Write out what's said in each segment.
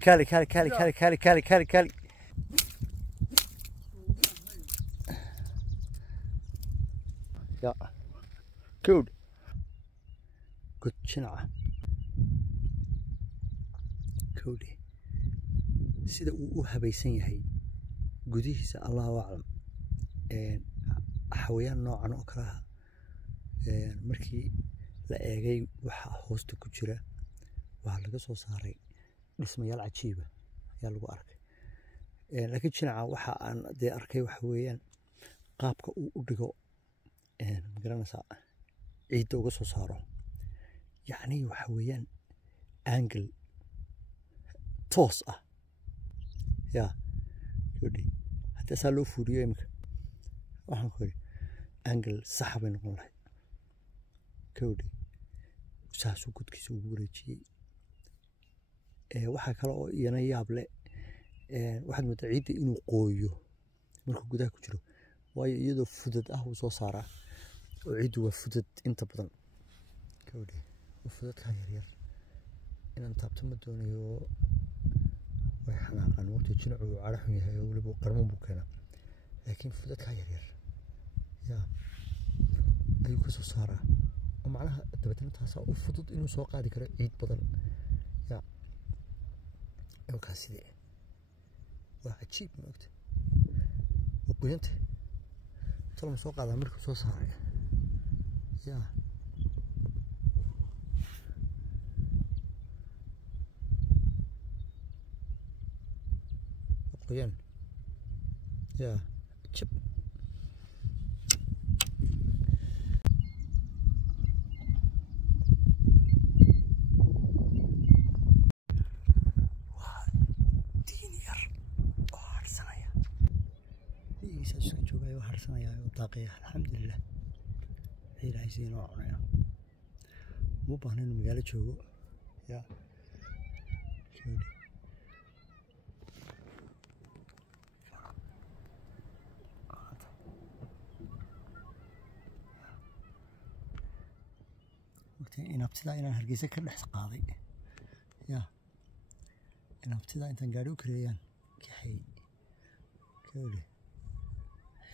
كالي كالي كالي كالي كالي كالي كالي كالي يا كود قد شنعه كودي سيدا وهبيسن يحي قديهيسا الله أعلم حويان نوعا oo kala markii la eegay waxa hoosta ku jira waxa laga soo saaray dhismayaal cajiib ah ayaa lagu arkay laakiin jinaca waxa aan arkay waxa weeyaan qaabka uu u dhigo magaranaysa ciidda uga soo saaro yacni waxa weeyaan angle toos ah ya kudi hadda saa loo fuuriyo imika waxaan ku yidhi angle sax bay noqon lahayd كودي ساسو قد كيسو ورجي waxaa kale oo iyana yaab leh waxaad moodaa ciidda inuu qooyo markuu gudaha ku jiro waayo iyadoo fudud ah uu soo saaraa oo ciiddu waa fudud inta badan kowdhi waa fududka yaryar inaan taabto ma doonayo way xanaaqaan waqti jinacu uu cara xun yahay oo weliba qarmo buu keenaa laakiin fududka yaryar yaa ayuu ka soo saaraa ومعناها دبتنا تاسع وفضل إنه سوق هذه كره عيد بدل يا أو كاسيدي واحد شيء بموت وقينت طالما سوق هذا مركب سوق صار يا وقين يا شب الحمد لله هي عايزين نوعنا مو باهنين مقالة شوقو يا كودي وقتها إن ابتدأ إن هرقيسة كل حس قاضي يا إن ابتدأ إنت نقالو كريان كحي كودي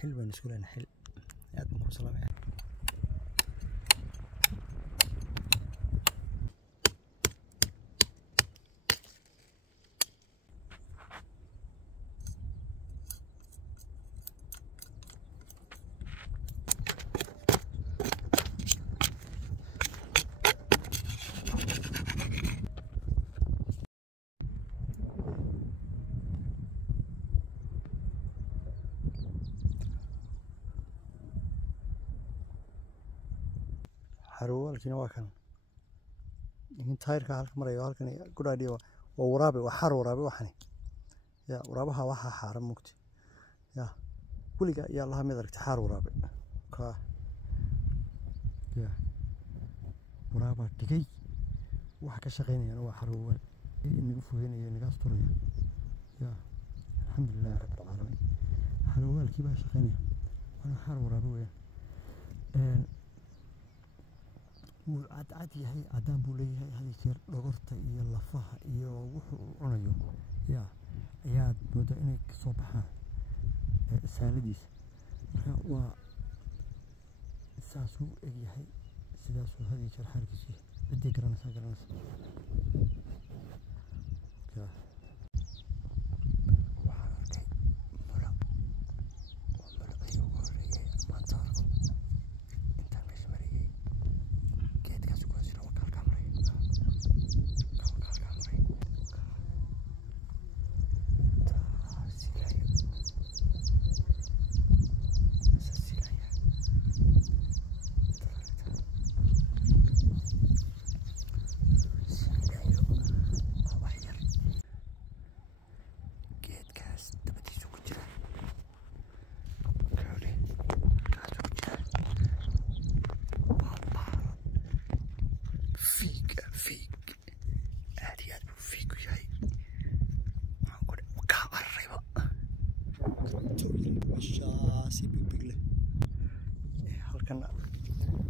حلوة نسكولها نحل يعطيكم السلام عليكم حروال كنا واكن إن تاير كهالك مرة يهالك ني قدر ديوا وورابي وحار ورابي وحني يا ورابها وحى حارم مكتي يا كل جا يا الله مدرك تحار ورابي كا يا ورابا تجي وحكي شغيني أنا وحروال إني بفوهني إني قاصتوني يا الحمد لله رب العالمين حروال كيف شغيني وأنا حار ورابي ويا وعاد يهي عدان بولي هذه كير لغرته إيا اللفاها إيا وحو عنيو يا عياد مودا إنك صبحا سالديس و ساسو إيهي سداسو هذه كير حركسي بدي قرانسا يا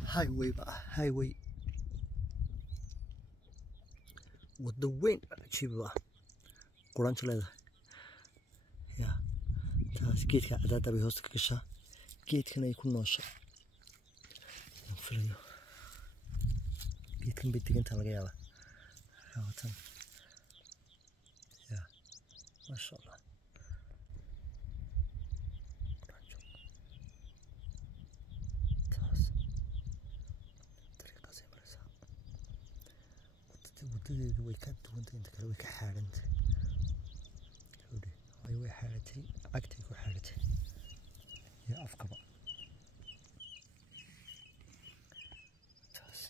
highway بقى highway waddo weyn cajiib ah quranjo leedahay ya taas geedka cadaada bay hoosta ka gashaa geedkan ay ku noosha filayo geedkan bay degantaa laga yaabaa watan ya masha Allah wadadeedu way ka duwantay inta kale way ka xaarantay way xaaratay cagtay ku xaaratay ya afkaba taas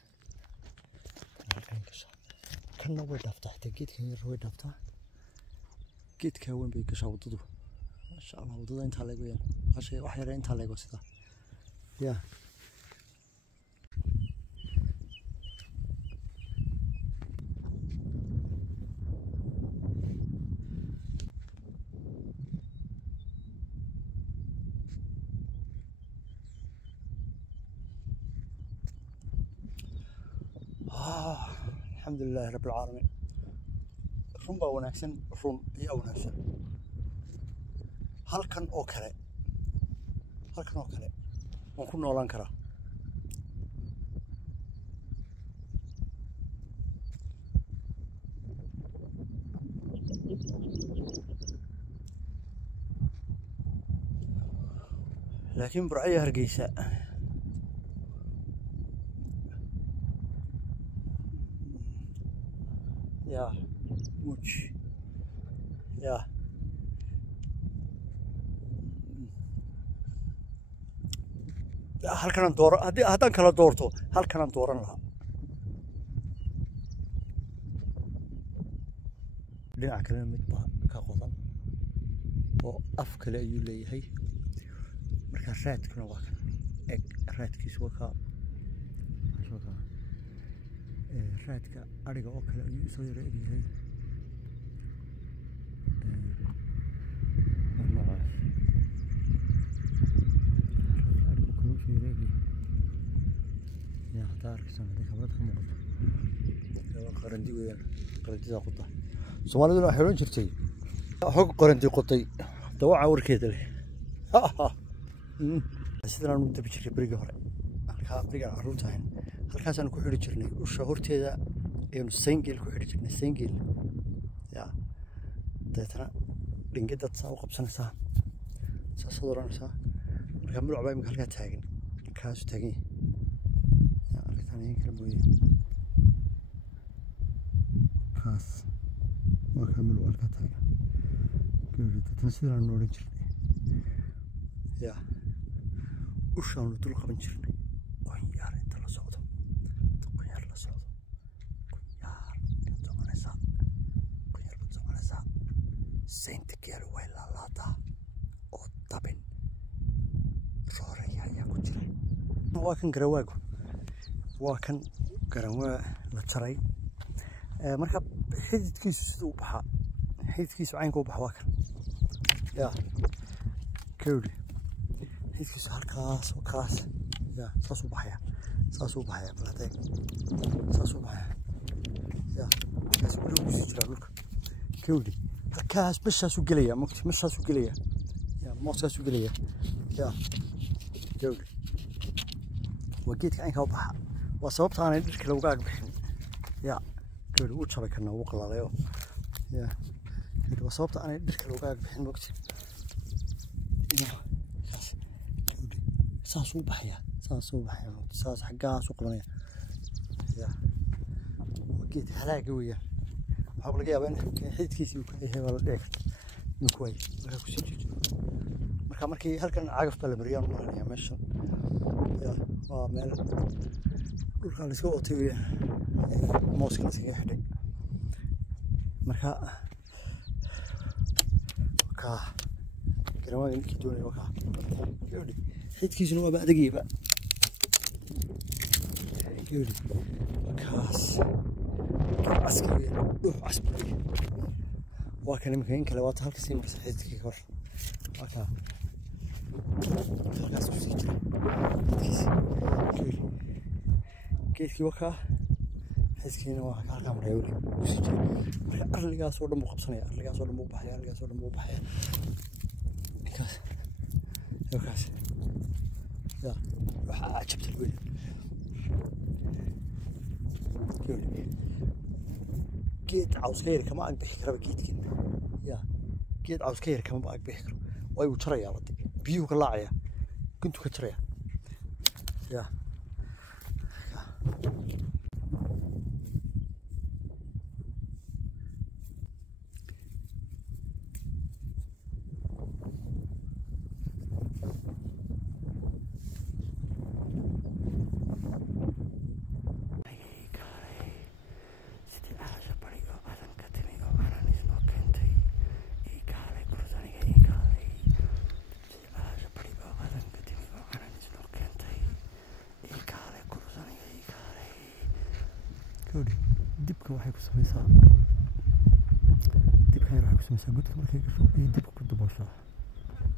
kanna way dhaaftaa xitaa geedkan yar way dhaaftaa geedka weyn bay gashaa wadadu masha Allah wadada intaa leeg weeyaan wax yar intaa leego sida ya الحمد لله رب العالمين رون با wanaagsan run iyo wanaagsan halkan oo kale waan ku noolaan karaa laakiin Burco Hargeysa يا موش يا halkan door haddaan kala doorto halkan dooran lahaa dhinaca kale mid baa ka qodan oo af kale ayuu leeyahay marka raadkuna waa kan eg raadkiisu waa ka raadka ariga oo kale ayuu soo yara egyahay يا هتعرف سنة خبرتها مقطع قرندي وين قرندي ذا قطع سوالي دول حلوين شرتي حق قرندي قطي دواء عور كده له سيدنا نمت بشري بريقة هراء halka briga caruurta ahayn halkaas aan ku xiri jirnay usha horteeda ee Sengel ku xiri jirnay Sengel ya dadna dhingada saa u qabsanaysa soo dooranaysa marka mulcaba imika halka taagan kaas taagan ya arkaan kala booyay kaas waa kamil halka taagan dadna sidaan noorin jirnay ya ushaan dul qaban jirnay سنت كيلو ولا لاتا او طبن روريا يا كجري واكن غرواغو واكن غروا لا تري marka xididkiisu sidoo baxa xididkiisu caynka u baxa waakan ya kawli xididkiisu halkaas oo kaas ya saas u baxaya balade saas u baxaya ya kaas u dhawisi jira dhulka kawli كاس بس شو قليا مكتب مش شو قليا يا موس شو قليا يا جولي وجيت عينك وضحى وصوبت أنا يدرك لو قاعد بحين يا جولي وتشرك إنه وقلا عليه يا جولي وصوبت أنا يدرك لو قاعد بحين مكتب يا جولي ساس وبحيا ساس حقها سوق لنا يا وجيت هلاقي قوية waxaa laga yaabaa in xididkiisa uu ka yahay wala dheeg inuu way marka ku sii jiro markii halkan cagaf baa la mariyaan u maraya meeshan waa meel dhulka la iska ootay mooska la iska xidhay marka ka garawaan intii doonay waxa gabadhi xididkiisuna waa adagayba gabadhi kaas عسكري روح عسكري وكان يمكن كلا وقت هالك سيم بس حيت كي كور وكا خلاص وسيت كيف وكا xayskiina waa halkaa maraya weli kusii jira marka arligaasoo dhan buu qabsanaya arligaasoo dhan buu baxaya arligaasoo dhan buu baxaya ninkaas halkaas ya waxaa cajabta weli geed caws ka yar kama agbixi karaba geedkan ya geed caws ka yar kama agbixi karo way u jaraya wadi biyuhu ka laacaya guntu ka jaraya ya dibka waxay ku samaysaa dibka yar waxay ku samaysaa godka markay gasho iyo dibka ku dabooshaa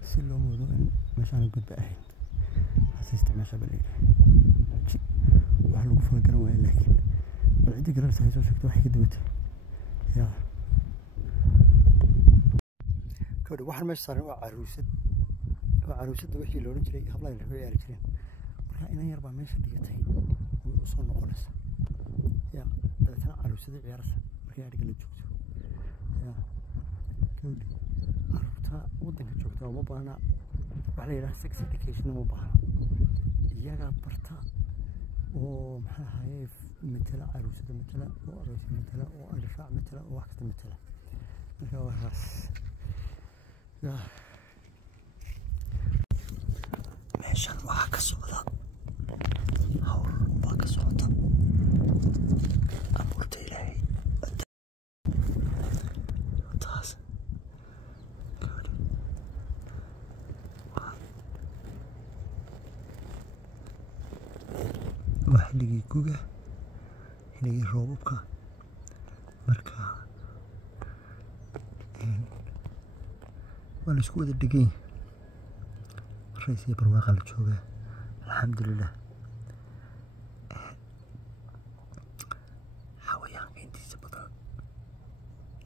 si loo moodo in meeshaan godba ahayn hase isticmaashaa baa leeyahay wax lagu falan garan waayo laakiin bal ciddi garanaysa hay soo sheegto waxay ka dawata yaa kawdhi waxaan meesha saaran waa caruusadda wixii la odhan jiray hablaha waxay ciyaari jireen marka inan yar baa meesha dhigatay way u soo noqonaysa ya dabeetana caruusada ciyaaraysa markay adhiga la joogto ya kawdhi carruurta waddanka joogta uma baahna waxa la yidhaha sex education uma baahna iyagaa barta oo maxaa ahaye matala caruusada matala oo aroosa matala oo adhifaac matala oo wax kasta matala marka waxaas ya meeshan waxaa ka socda hawl baa ka socda abuurta ilaahay taas waa xilligii guga xilligii roobabka marka waa la isku wada dhegan rays iyo barwaaqa la joogaa alxamdulilah xawayaanka intiisa badan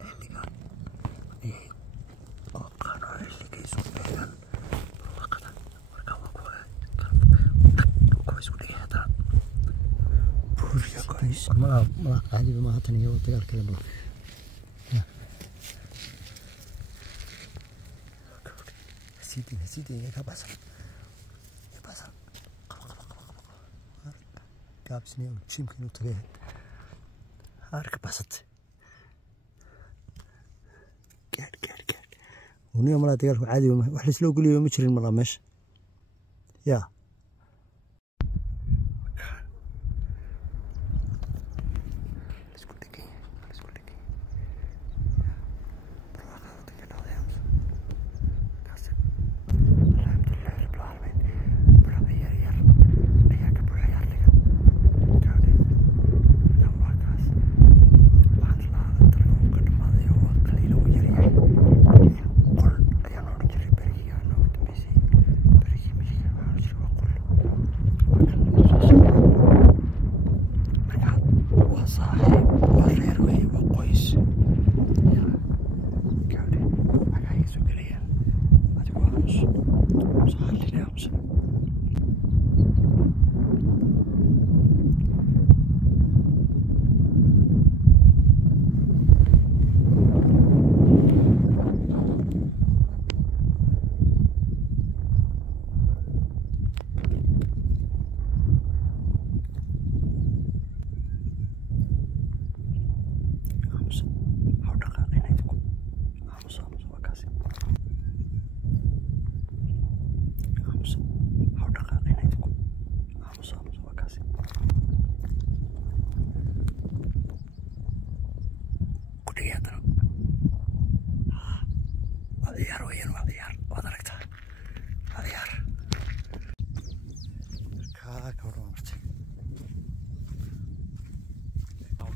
xilligan ayay ooqaan oo xilligay isku beegaan barwaaqada marka waa kuwa isku dhegay haddana buuriga korays malaha caadiba maaha tan iyagoo dagaal kale bala hasiidin ka baxsan gaabsiniya jiimka inuu tagay harka baxsatay gaadh uniga malaa dagaalku caadiba maaha wax laisla ogoliyo ma jirin malaa meesha yaa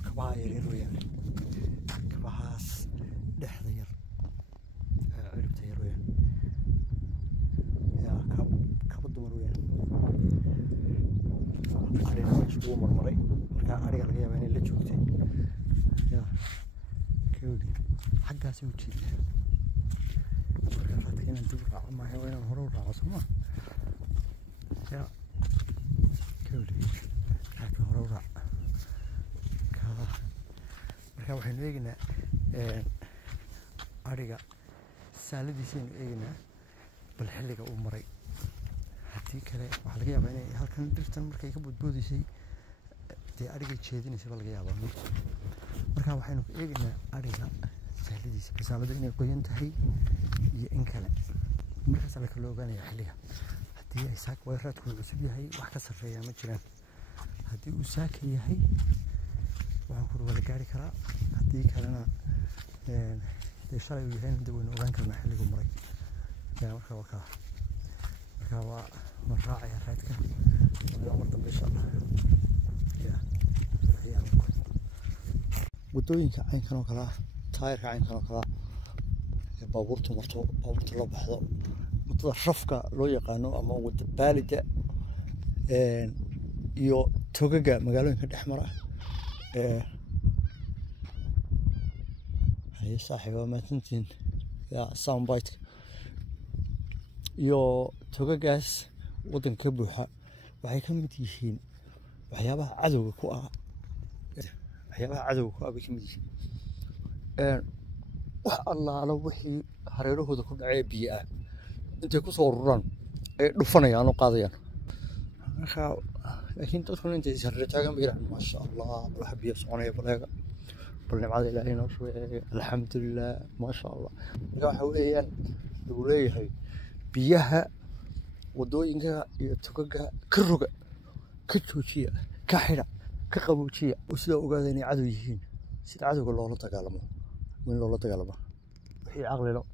kabaha yaryar weyaan kabahaas dhexda yar ciribta yar weyaan yaa kaba dumar weyaan arina meesha ugu marmaray markaa ariga laga yaabaa inay la joogtay كودي حق اسوي شيء مركز كنا ندور ما هي وين هرو راس ما يا كودي لكن هرو را كذا مركز وحين ويجنا أريجا سالديسين ويجنا بالحلقة ومري هدي كله وحلقة يعني هالكن درتن مركز يكبد بودي شيء دي أريجا تشيدين يسيب الجيا بعمر مركز وحين ويجنا أريجا سالديس كسالدة إني قينت هي إن كلا مركز على كل لوجان يحلقها هدي إساك ويرات كل أسبوع هي وحكسر فيها مجرى هدي أساك هي وعنكر ولا جاري كرا هدي كلنا يشتري ويهين دوين وغان كلنا حلقوا مري يا مركا مرراعي راتك ولا مرة إن شاء الله يا ودوين كعين كانوا كلا تاير كعين كانوا كلا بابورته بابورته لو بحضو wadada rafka loo yaqaano ama wada baalida iyo togaga magaalooyinka dhexmara hay saaxiibo ma tintiin ya soundbite iyo togagaas wadanka buuxa waxay ka mid yihiin waxyaabaha cadowga ku ah bay ka mid yihiin wax allaala wixii hareerahooda ku dhacay biyo ah intay ku soo ururaan ay dhufanayaan oo qaadayaan marka laakiin dadkuna intay sarre taagan bay yiraahdaan ma sha Allah waxa biyo soconaya baleega bal nimcada Ilaahay noo shubeeyay alxamdulillah ma sha Allah waxa weeyaan lagu leeyahay biyaha wadooyinka iyo togaga ka roga ka joojiya ka xira ka qaboojiya oo sida ogaadeen cadow yihiin sida cadowga loola dagaalamo wixii caqli leh